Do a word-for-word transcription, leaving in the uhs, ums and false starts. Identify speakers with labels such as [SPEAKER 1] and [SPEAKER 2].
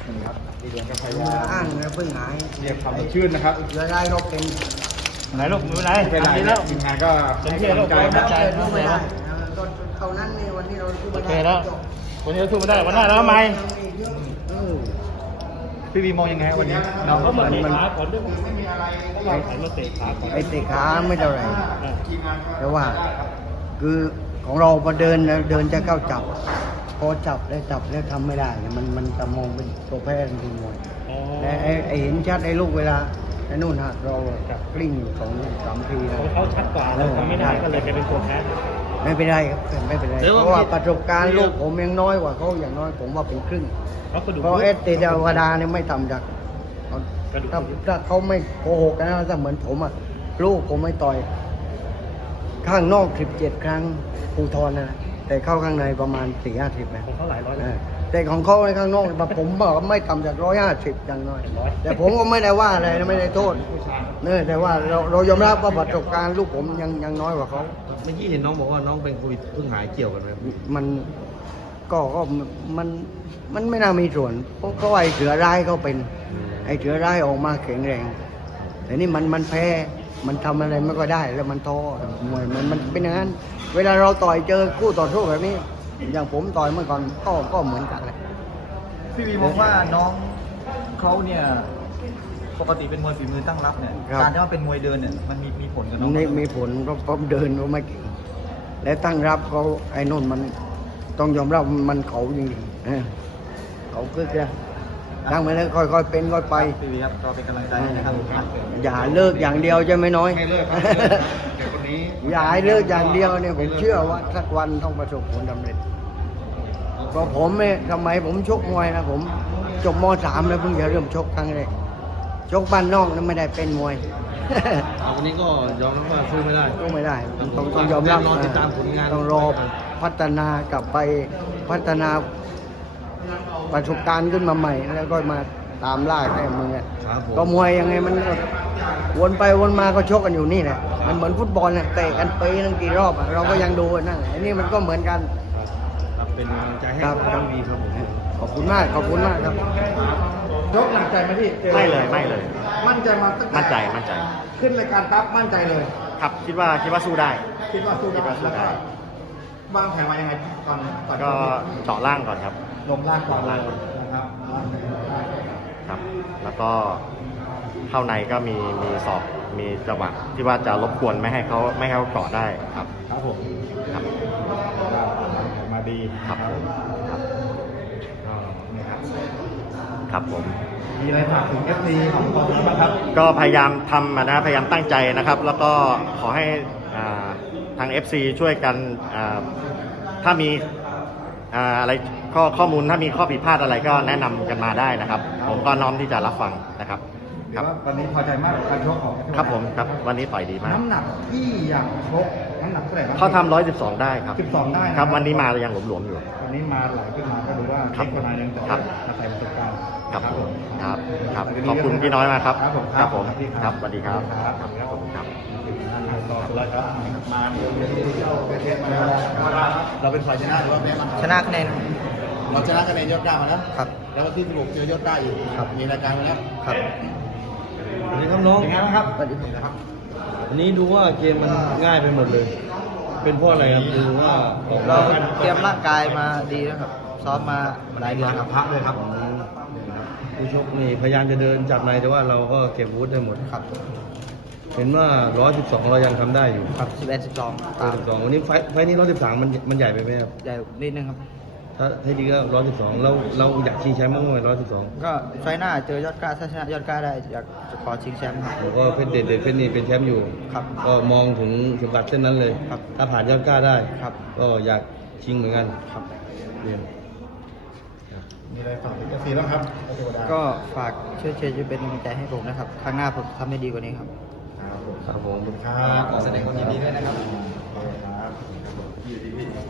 [SPEAKER 1] นี่ครับพี่เดือนก็พยายาม
[SPEAKER 2] อ้างแล้วเพิ่งหาย
[SPEAKER 1] เรียกความสดชื่นนะครับ
[SPEAKER 2] เรือได้ก็เป็น
[SPEAKER 3] ไหนลูกไม่เป็นไร
[SPEAKER 1] ไม่เป็นไร
[SPEAKER 3] ทำดีแล้ว
[SPEAKER 1] ทีมงานก็
[SPEAKER 3] เต็ม
[SPEAKER 1] ให้
[SPEAKER 3] ที่
[SPEAKER 1] กำลังใจ
[SPEAKER 3] แล้ว
[SPEAKER 1] ครับ
[SPEAKER 3] ใจ
[SPEAKER 2] เกิดไม่ได้ก็เท่านั้นนี่วันนี้เราสู้
[SPEAKER 3] โอ
[SPEAKER 2] ไม่
[SPEAKER 3] เค
[SPEAKER 2] ได้
[SPEAKER 3] แล้ววันนี้เราสู้ไม่ได้วันหน้าแล้วทำไม
[SPEAKER 2] เออ
[SPEAKER 1] พี่วีมองยังไงครับวันนี้
[SPEAKER 3] เราก็มาเตะ
[SPEAKER 2] มัน
[SPEAKER 3] ขาก่อนด้วยไม่มีอะไรระหว่างขันมาเตะขาก่อน
[SPEAKER 2] ไอ้เตะขาไม่เท่าไหร่
[SPEAKER 3] อ่า
[SPEAKER 2] แต่ว่า คือของเราพอเดินนะเดินจะเข้าจับ พอจับแล้วจับแล้วทำไม่ได้เนี่ยมันมันจะมองเป็นตัวแพ้ทันทีหมด
[SPEAKER 3] อ๋อ
[SPEAKER 2] แต่ไอ้ไอ้เห็นชัดไอ้ลูกเวลาไอ้นู่นฮะเรากลิ้งสองสามทีแล้ว
[SPEAKER 3] เขาชัดกว่าเราทำไม่ได้ก็เลยกลายเป็นตัวแพ้
[SPEAKER 2] ไม่เป็นไรครับไม่เป็นไร
[SPEAKER 3] แต่ว่า
[SPEAKER 2] เพราะว่าประสบการณ์ลูกผมยังน้อยกว่าเขาอย่างน้อยผมว่าเป็นครึ่ง
[SPEAKER 3] เขากระดูก
[SPEAKER 2] เพราะเอสเตดาวดาเนี่ยไม่ต่ำจาก
[SPEAKER 3] กระดูก
[SPEAKER 2] ถ้าถ้าเขาไม่โกหกกันนะถ้าเหมือนผมอ่ะลูกผมไม่ต่อย ข้างนอกสิบเจ็ดครั้งภูทรนะแต่เข้าข้างในประมาณสี่ห้าสิบนะ
[SPEAKER 3] ของเขาหลายร้อย
[SPEAKER 2] เออแต่ของเขาในข้างนอกแบบผมบอกว่าไม่ต่ำจากร้อยห้าสิบอย่างน้อย
[SPEAKER 3] ร้อย
[SPEAKER 2] แต่ผมก็ไม่ได้ว่าอะไรนะไม่ได้โทษเนี่ยแต่ว่าเราเรายอมรับว่าประสบการณ์ลูกผมยังยังน้อยกว่าเขา
[SPEAKER 4] เมื่อกี้เห็นน้องบอกว่าน้องเป็นโควิดเพิ่งหายเกี่ยวกันไหมครับ
[SPEAKER 2] มันก็ก็มันมันไม่น่ามีส่วนเพราะเขาไอ้เสือร้ายเขาเป็นไอ้เสือร้ายออกมาแข็งแรงแต่นี่มันมันแพ้มันทำอะไรไม่ก็ได้แล้วมันท้อมวยมันมันเป็นอย่างนั้น เวลาเราต่อยเจอคู่ต่อสู้แบบนี้ อย่างผมต่อยเมื่อก่อนก็ก็เหมือนกันเลย
[SPEAKER 4] พี่วีมองว่าน้องเขาเนี่ยปกติเป็นมวยฝีมือตั้งรับเนี่ยการที่ว่าเป็นมวยเดินเนี่ยมันมีมีผลกับน้องไหม
[SPEAKER 2] นี่มีผลเพราะผมเดินก็ไม่เก่งและตั้งรับเขาไอ้นู่นมันต้องยอมรับมันเขาจริงๆเออเขาคือจะตั้งไปแล้วค่อยๆเป็นค่อยไป
[SPEAKER 4] พี่วีครับก็เป็นกำลังใจให้นะครับ
[SPEAKER 2] อย่าเลิกอย่างเดียวใช่ไหมน้อย
[SPEAKER 1] ไม่เลิกครับไม่เลิกเด็กคนนี้
[SPEAKER 2] อย่าให้เลิกอย่างเดียวเนี่ยผมเชื่อว่าสักวันต้องประสบผลสำเร็จเพราะผมเนี่ยทำไมผมชกมวยนะผมจบมสามแล้วเพิ่งจะเริ่มชกครั้งแรกชกบ้านนอกนั้นไม่ได้เป็นมวย
[SPEAKER 4] วันนี้ก็ยอมรับว่าสู้ไม่ได้
[SPEAKER 2] ต้องไม่ได้ต้องต้องยอมรับ
[SPEAKER 4] รอติดตามผลงาน
[SPEAKER 2] ต้องรอพัฒนากลับไปพัฒนาประสบการณ์ขึ้นมาใหม่ แล้วก็มาตามล่าแค่มือ
[SPEAKER 4] ครับผม
[SPEAKER 2] ก็มวยยังไงมันก็วนไปวนมาก็ชกกันอยู่นี่แหละมันเหมือนฟุตบอลน่ะเตะกันไปตั้งกี่รอบอะเราก็ยังดูนั่นอันนี้มันก็เหมือนกัน
[SPEAKER 4] ครับเป็นกำลังใจให้
[SPEAKER 2] ครับ
[SPEAKER 4] น้องวีครับผม
[SPEAKER 2] ขอบคุณมากขอบคุณมากครับ
[SPEAKER 1] ยกหนักใจไหมพี่
[SPEAKER 3] ไม่เลยไม่เลย
[SPEAKER 1] มั่นใจมาตั้งแต่
[SPEAKER 3] มั่นใจมั่นใจ
[SPEAKER 1] ขึ้นรายการปั๊บมั่นใจเลย
[SPEAKER 3] ครับคิดว่าคิดว่าสู้ได้
[SPEAKER 1] คิดว่าสู้ได้
[SPEAKER 3] คิดว่าสู้
[SPEAKER 1] แล้ว
[SPEAKER 3] ได้
[SPEAKER 1] ก็วางแผนมายังไงตอนตอน
[SPEAKER 3] ก็เจาะล่างก่อนครับ
[SPEAKER 1] ลงล่างก่อนเลย
[SPEAKER 3] ลงล่าง
[SPEAKER 1] นะครับวางแผนได้
[SPEAKER 3] ครับ แล้วก็เข้าในก็มีมีศอกมีจังหวะที่ว่าจะรบกวนไม่ให้เขาไม่ให้เขาเกาะได้ครับ
[SPEAKER 1] ครับผม
[SPEAKER 3] ครับ
[SPEAKER 1] มาดี
[SPEAKER 3] ครับผมครับ
[SPEAKER 1] ก็นี่ครับ
[SPEAKER 3] ครับผม
[SPEAKER 1] มีอะไรฝากถึง เอฟ ซี ของกองนี้บ้างครับ
[SPEAKER 3] ก็พยายามทำอะนะพยายามตั้งใจนะครับ แล้วก็ขอให้อ่าทาง เอฟ ซี ช่วยกันอ่าถ้ามีอ่าอะไรข้อข้อมูลถ้ามีข้อผิดพลาดอะไรก็แนะนำกันมาได้นะครับ ผมก็น้อมที่จะรับฟังนะครับ
[SPEAKER 1] ค
[SPEAKER 3] ค
[SPEAKER 1] รั
[SPEAKER 3] รั
[SPEAKER 1] บบ วันนี้พอใจมากกับการชกของ
[SPEAKER 3] ครับผมครับวันนี้ต่อยดีมาก
[SPEAKER 1] น้ำหนักที่อยากชกน้ำหนักเท่าไหร่ครับ
[SPEAKER 3] เขาทำร้อยสิบสองได้ครับ
[SPEAKER 1] สิบสองได้นะครับ
[SPEAKER 3] วันนี้มายังหลวมๆอยู่
[SPEAKER 1] วันนี้มาไหลขึ้นมาก็ดูว่า
[SPEAKER 3] ครั
[SPEAKER 1] เล็
[SPEAKER 3] บ
[SPEAKER 1] กกว่านั้นยังแต่
[SPEAKER 3] ครับ
[SPEAKER 1] อาศัยประสบการณ์
[SPEAKER 3] ครับ
[SPEAKER 1] ผม
[SPEAKER 3] ครับครับขอบคุณพี่น้อยมากครับ
[SPEAKER 1] ครับผม
[SPEAKER 3] ครับผม
[SPEAKER 1] พี่
[SPEAKER 3] ครับสวัสดีครับ
[SPEAKER 1] ครับ
[SPEAKER 3] ครับขอบคุณครับ
[SPEAKER 1] ต่อเลยครับมาเดี๋ยวเดี๋ยวเที่ยวไปเทสมาแล้วเราเป็นฝ่ายชนะหรือว่าแพ้มัน
[SPEAKER 2] ชนะคะแนน
[SPEAKER 1] เราชนะคะแนนยอดเก้ามาแล้ว
[SPEAKER 2] ครับ
[SPEAKER 1] แล้ววันที่สิบหกเจอยอดเก้าอีก
[SPEAKER 2] ครับ
[SPEAKER 1] มีรายการมาแล้ว
[SPEAKER 2] ครับ
[SPEAKER 4] สวัสดีครับน้อง
[SPEAKER 1] เป็นไงบ้างครับ
[SPEAKER 2] สวัสดีครับ
[SPEAKER 4] วันนี้ดูว่าเกมมันง่ายไปหมดเลย เป็นเพราะอะไรครับดูว่าออก
[SPEAKER 5] เราเตรียมร่างกายมาดีนะครับ ซ้อมมาหลายเดือนครับ
[SPEAKER 1] พักเลยครับ
[SPEAKER 4] ผู้ชกนี่พยายามจะเดินจับในแต่ว่าเราก็เก็บอาวุธได้หมด
[SPEAKER 5] ครับ
[SPEAKER 4] เห็นว่าร้อยสิบสองเรายังทำได้อยู่
[SPEAKER 5] ครับสิบเอ็ดสิบสอง
[SPEAKER 4] ร้อยสิบสองวันนี้ไฟท์ไฟท์นี้ร้อยสิบสามมันมันใหญ่ไปไหมครับ
[SPEAKER 5] ใหญ่นิดนึงครับ
[SPEAKER 4] ถ้าให้ดีก็ร้อยสิบสองเราเราอยากชิงแชมป์มั้างไหมร้อยสิบสอง
[SPEAKER 5] ก็ไฟล์หน้าเจอยอดกล้าถ้าชนะยอดกล้าได้อยากจะขอชิงแชมป์ครับ
[SPEAKER 4] แล้วก็เพชรเด็ดเด็ดเพชรนี่เป็นแชมป์อยู่
[SPEAKER 5] ครับ
[SPEAKER 4] ก็มองถึงเข็มขัดเส้นนั้นเลย
[SPEAKER 5] ครับ
[SPEAKER 4] ถ้าผ่านยอดกล้าได้
[SPEAKER 5] ครับ
[SPEAKER 4] ก็อยากชิงเหมือนกัน
[SPEAKER 5] ครับ
[SPEAKER 4] เรียน
[SPEAKER 1] มีอะไรฝากถึงเอฟซีบ้างครับเทวดา
[SPEAKER 5] ก็ฝากช่วยเชียร์ช่วยเป็นกำลังใจให้ผมนะครับ ครั้งหน้าผมทำให้ดีกว่านี้ครับ
[SPEAKER 1] ครับผม
[SPEAKER 4] ครับผม
[SPEAKER 1] ครับ
[SPEAKER 5] ขอแสดงความยินดีด้วยนะครับ
[SPEAKER 1] ครับ